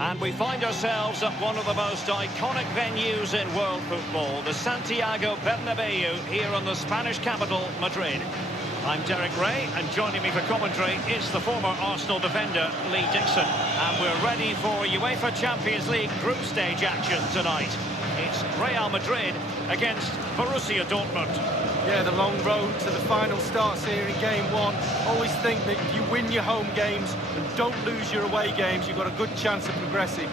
And we find ourselves at one of the most iconic venues in world football, the Santiago Bernabeu, here in the Spanish capital, Madrid. I'm Derek Ray, and joining me for commentary is the former Arsenal defender, Lee Dixon. And we're ready for UEFA Champions League group stage action tonight. It's Real Madrid against Borussia Dortmund. Yeah, the long road to the final starts here in game one. Always think that you win your home games and don't lose your away games, you've got a good chance of progressing.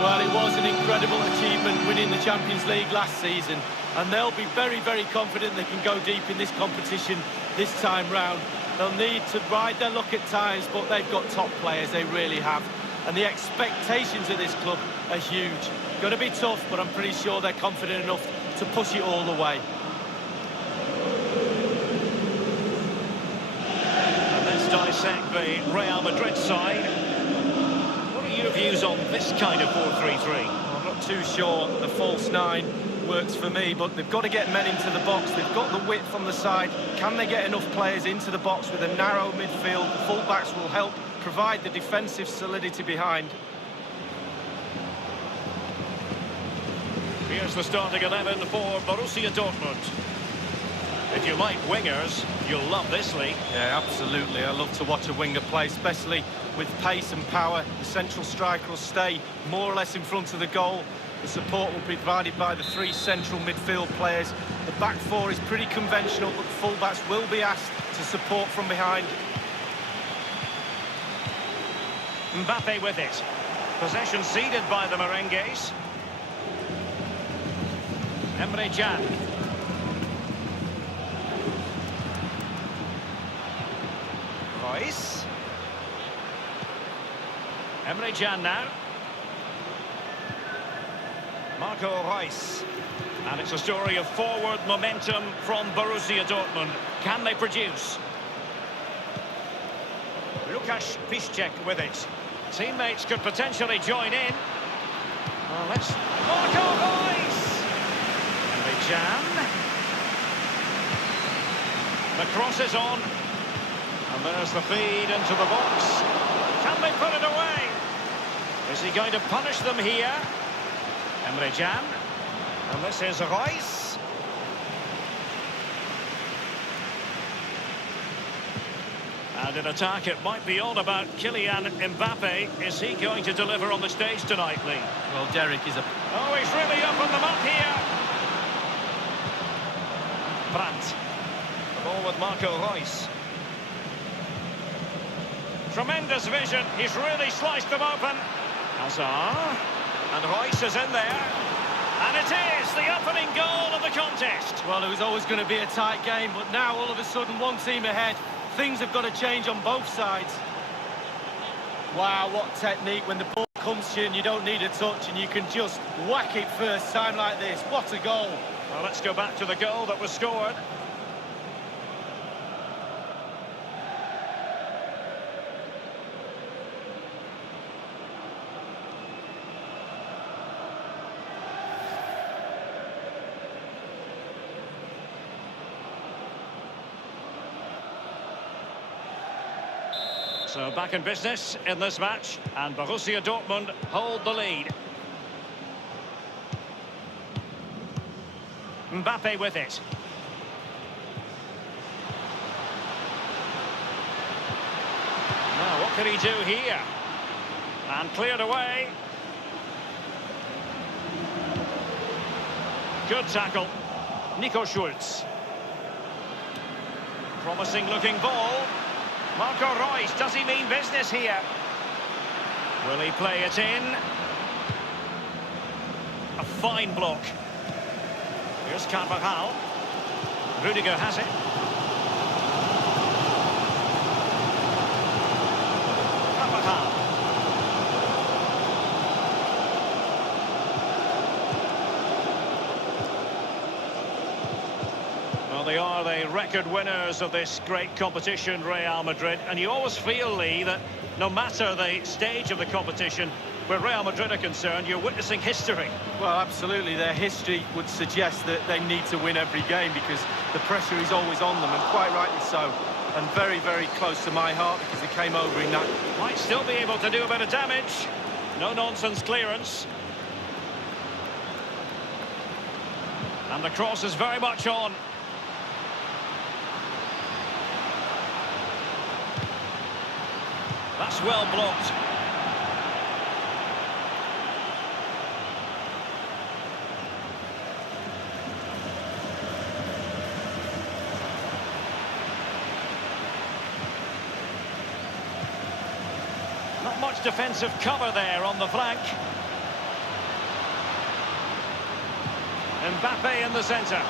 Well, it was an incredible achievement winning the Champions League last season, and they'll be very, very confident they can go deep in this competition this time round. They'll need to ride their luck at times, but they've got top players, they really have. And the expectations of this club are huge. Going to be tough, but I'm pretty sure they're confident enough to push it all the way. And let's dissect the Real Madrid side. Your views on this kind of 4-3-3? I'm not too sure the false nine works for me, but they've got to get men into the box. They've got the width on the side. Can they get enough players into the box with a narrow midfield? The full-backs will help provide the defensive solidity behind. Here's the starting 11 for Borussia Dortmund. If you like wingers, you'll love this, Lee. Yeah, absolutely. I love to watch a winger play, especially with pace and power. The central striker will stay more or less in front of the goal. The support will be provided by the three central midfield players. The back four is pretty conventional, but the full-backs will be asked to support from behind. Mbappe with it. Possession ceded by the Merengues. Emre Can. Royce. Emre Can now. Marco Reus. And it's a story of forward momentum from Borussia Dortmund. Can they produce? Lukasz Piszczek with it. Teammates could potentially join in. Well, let's... Marco Reus! Emre Can. The cross is on. And there's the feed into the box. Can they put it away? Is he going to punish them here? Emre Can. And this is Reus. And in attack, it might be all about Kylian Mbappe. Is he going to deliver on the stage tonight, Lee? Well, Derek is a... Oh, he's really opened them up here. Brandt. The ball with Marco Reus. Tremendous vision. He's really sliced them open. Hazard. And Reus is in there. And it is the opening goal of the contest. Well, it was always going to be a tight game, but now all of a sudden one team ahead. Things have got to change on both sides. Wow, what technique. When the ball comes to you and you don't need a touch and you can just whack it first time like this. What a goal. Well, let's go back to the goal that was scored. So back in business in this match, and Borussia Dortmund hold the lead. Mbappe with it. Now, what can he do here? And cleared away. Good tackle. Nico Schulz. Promising looking ball. Marco Reus, does he mean business here? Will he play it in? A fine block. Here's Carvajal. Rudiger has it. Carvajal. Well, they are the record winners of this great competition, Real Madrid, and you always feel, Lee, that no matter the stage of the competition, where Real Madrid are concerned, you're witnessing history. Well, absolutely. Their history would suggest that they need to win every game because the pressure is always on them, and quite rightly so. And very, very close to my heart because they came over in that. Might still be able to do a bit of damage. No-nonsense clearance. And the cross is very much on. That's well blocked. Not much defensive cover there on the flank. Mbappe in the centre.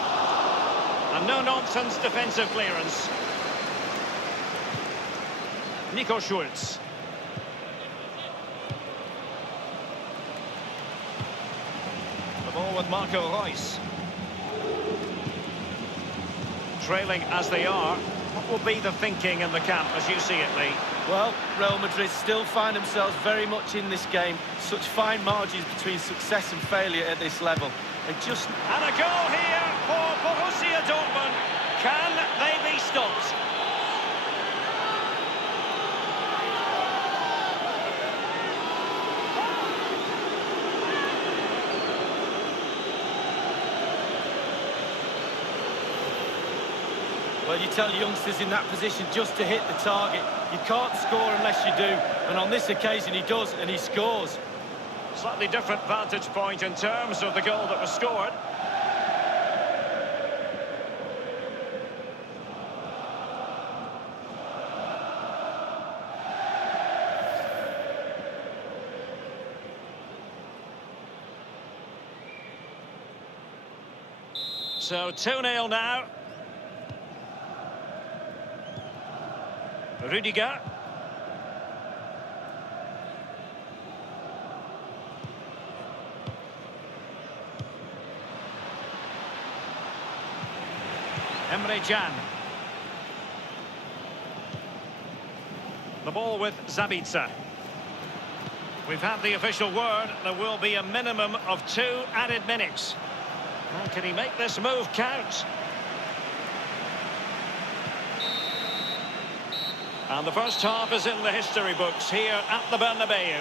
And no-nonsense defensive clearance. Nico Schulz. The ball with Marco Reus. Trailing as they are, what will be the thinking in the camp as you see it, Lee? Well, Real Madrid still find themselves very much in this game. Such fine margins between success and failure at this level. They just... And a goal here for Borussia Dortmund. Can they be stopped? Well, you tell youngsters in that position just to hit the target. You can't score unless you do. And on this occasion, he does, and he scores. Slightly different vantage point in terms of the goal that was scored. So 2-0 now. Rudiger. Emre Can. The ball with Zabitzer. We've had the official word. There will be a minimum of 2 added minutes. Well, can he make this move count? And the first half is in the history books here at the Bernabeu.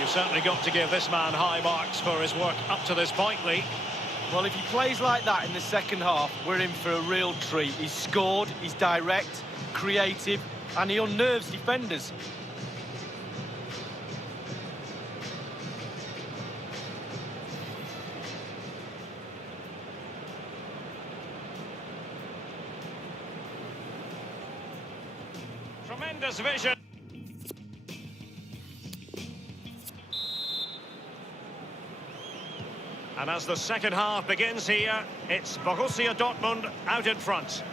You've certainly got to give this man high marks for his work up to this point, Lee. Well, if he plays like that in the second half, we're in for a real treat. He's scored, he's direct, creative, and he unnerves defenders. Tremendous vision. And as the second half begins here, it's Borussia Dortmund out in front.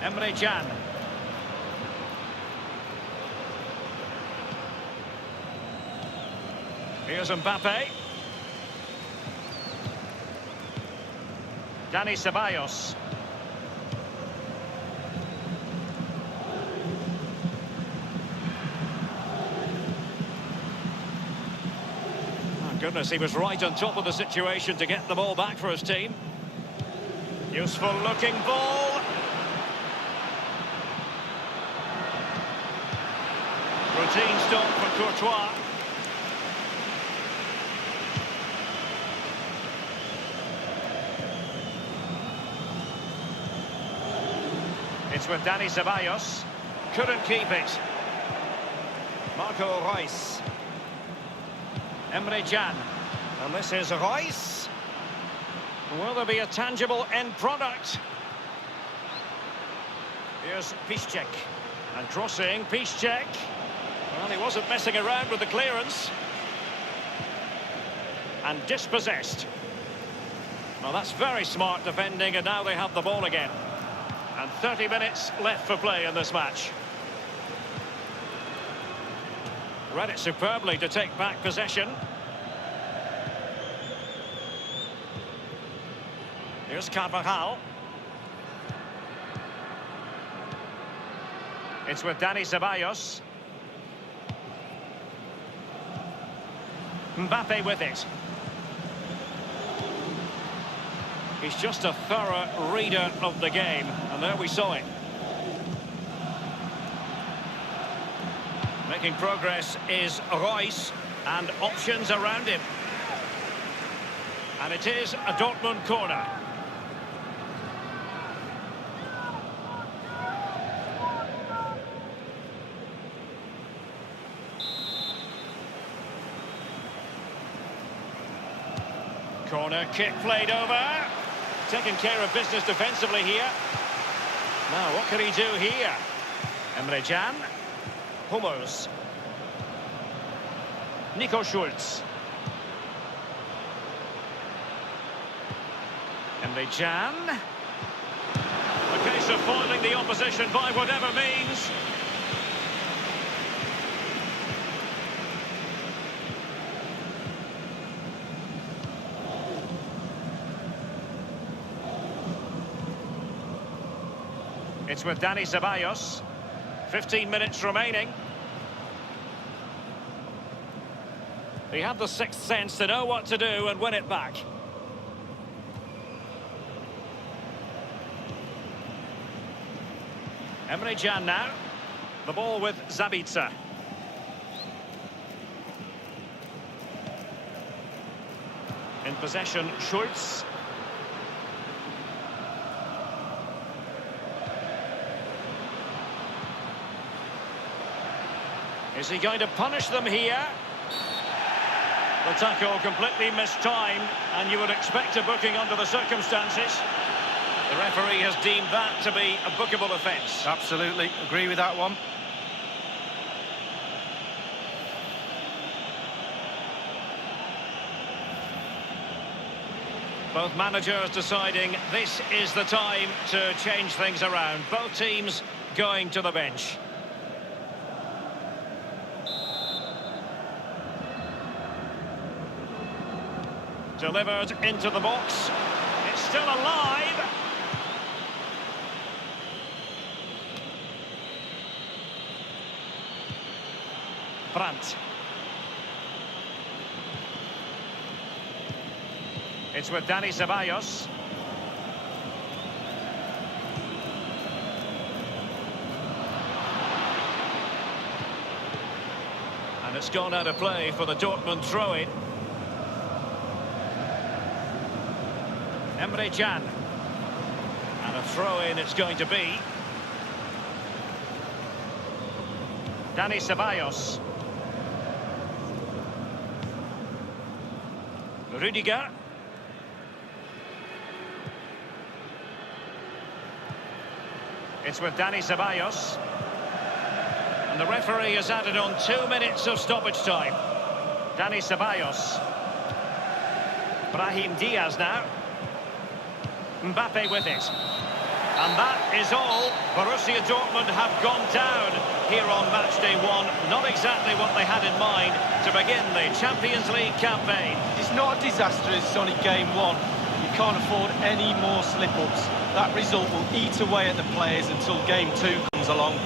Emre Can. Here's Mbappe. Dani Ceballos. Oh, goodness, he was right on top of the situation to get the ball back for his team. Useful looking ball. Routine stop for Courtois. It's with Dani Ceballos. Couldn't keep it. Marco Reus. Emre Can. And this is Reus. Will there be a tangible end product? Here's Piszczek. And crossing, Piszczek. Well, he wasn't messing around with the clearance. And dispossessed. Well, that's very smart defending, and now they have the ball again. And 30 minutes left for play in this match. Read it superbly to take back possession. Here's Carvajal. It's with Dani Ceballos. Mbappe with it. He's just a thorough reader of the game, and there we saw it. Making progress is Royce, and options around him. And it is a Dortmund corner. Corner kick played over. Taking care of business defensively here. Now, what can he do here? Emre Can. Hummels. Nico Schulz. Emre Can. A case of foiling the opposition by whatever means. It's with Dani Ceballos. 15 minutes remaining. He had the sixth sense to know what to do and win it back. Emre Can now. The ball with Zabitzer. In possession, Schulz. Is he going to punish them here? The tackle completely mistimed, and you would expect a booking under the circumstances. The referee has deemed that to be a bookable offence. Absolutely, agree with that one. Both managers deciding this is the time to change things around. Both teams going to the bench. Delivered into the box. It's still alive. Brandt. It's with Dani Ceballos. And it's gone out of play for the Dortmund throw-in. Emre Can. And a throw-in it's going to be. Dani Ceballos. Rüdiger. It's with Dani Ceballos. And the referee has added on 2 minutes of stoppage time. Dani Ceballos. Brahim Diaz now. Mbappe with it. And that is all. Borussia Dortmund have gone down here on match day 1. Not exactly what they had in mind to begin the Champions League campaign. It's not a disaster as it's only game 1. You can't afford any more slip-ups. That result will eat away at the players until game 2 comes along.